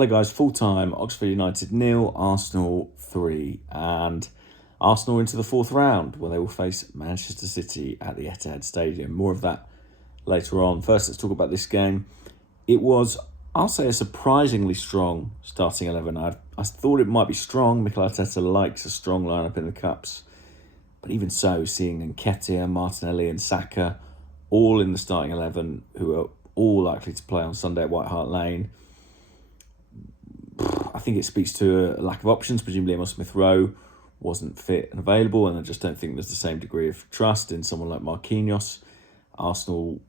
Hello guys, full time, Oxford United 0, Arsenal 3, and Arsenal into the fourth round where they will face Manchester City at the Etihad Stadium. More of that later on. First, let's talk about this game. It was, I'll say, a surprisingly strong starting 11. I thought it might be strong. Mikel Arteta likes a strong lineup in the Cups. But even so, seeing Nketiah, Martinelli and Saka all in the starting 11, who are all likely to play on Sunday at White Hart Lane, I think it speaks to a lack of options. Presumably Emil Smith-Rowe wasn't fit and available, and I just don't think there's the same degree of trust in someone like Marquinhos. Arsenal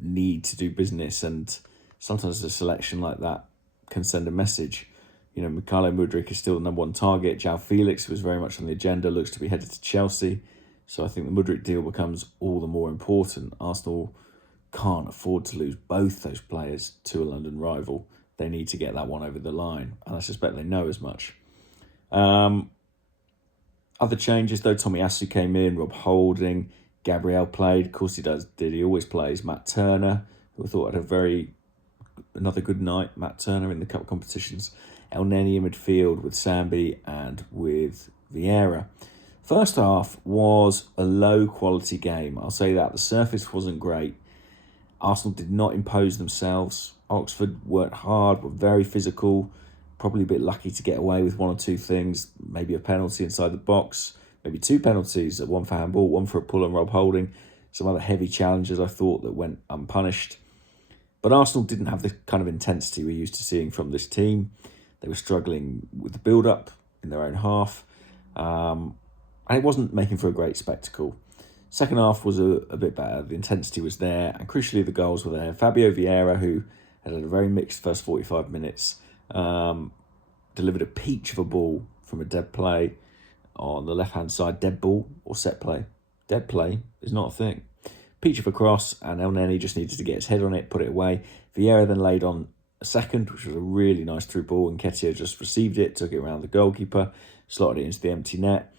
need to do business, and sometimes a selection like that can send a message. You know, Mykhailo Mudryk is still the number one target. João Felix was very much on the agenda, looks to be headed to Chelsea. So I think the Mudryk deal becomes all the more important. Arsenal can't afford to lose both those players to a London rival. They need to get that one over the line, and I suspect they know as much. Other changes, though, Tomiyasu came in, Rob Holding, Gabriel played. Of course he does. He always plays. Matt Turner, who I thought had another good night. Matt Turner in the cup competitions. El Neni in midfield with Sambi and with Vieira. First half was a low-quality game. I'll say that. The surface wasn't great. Arsenal did not impose themselves. Oxford worked hard, were very physical, probably a bit lucky to get away with one or two things, maybe a penalty inside the box, maybe two penalties, one for handball, one for a pull on Rob Holding, some other heavy challenges I thought that went unpunished. But Arsenal didn't have the kind of intensity we're used to seeing from this team. They were struggling with the build-up in their own half, and it wasn't making for a great spectacle. Second half was a bit better. The intensity was there, and crucially, the goals were there. Fabio Vieira, who had a very mixed first 45 minutes, delivered a peach of a ball from a dead play on the left-hand side. Dead ball or set play? Dead play is not a thing. Peach of a cross, and El Neni just needed to get his head on it, put it away. Vieira then laid on a second, which was a really nice through ball, and Nketiah just received it, took it around the goalkeeper, slotted it into the empty net.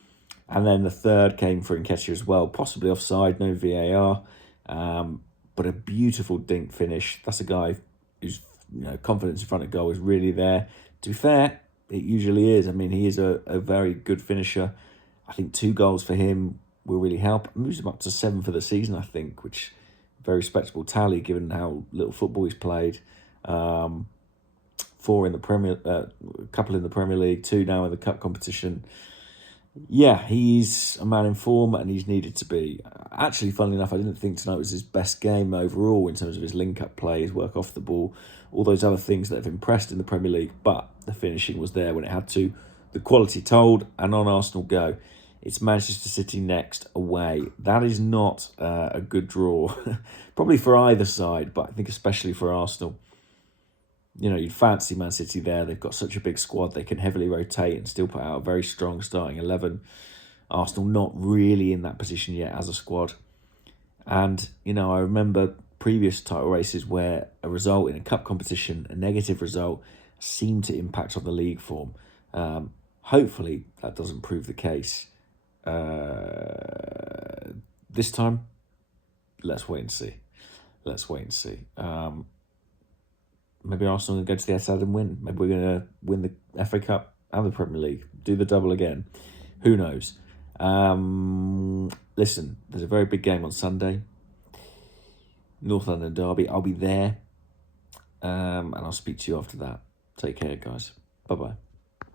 And then the third came for Nketiah as well, possibly offside, no VAR, but a beautiful dink finish. That's a guy whose confidence in front of goal is really there. To be fair, it usually is. I mean, he is a very good finisher. I think 2 goals for him will really help. It moves him up to 7 for the season, I think, which very respectable tally given how little football he's played. 4 in the Premier, a couple in the Premier League, 2 now in the cup competition. Yeah, he's a man in form, and he's needed to be. Actually, funnily enough, I didn't think tonight was his best game overall in terms of his link-up play, his work off the ball, all those other things that have impressed in the Premier League, but the finishing was there when it had to. The quality told, and on Arsenal go. It's Manchester City next away. That is not a good draw, probably for either side, but I think especially for Arsenal. You know, you'd fancy Man City there. They've got such a big squad. They can heavily rotate and still put out a very strong starting 11. Arsenal not really in that position yet as a squad. And, I remember previous title races where a result in a cup competition, a negative result, seemed to impact on the league form. Hopefully, that doesn't prove the case. This time, let's wait and see. Maybe Arsenal will go to the Etihad and win. Maybe we're going to win the FA Cup and the Premier League. Do the double again. Who knows? Listen, there's a very big game on Sunday. North London derby. I'll be there. And I'll speak to you after that. Take care, guys. Bye-bye.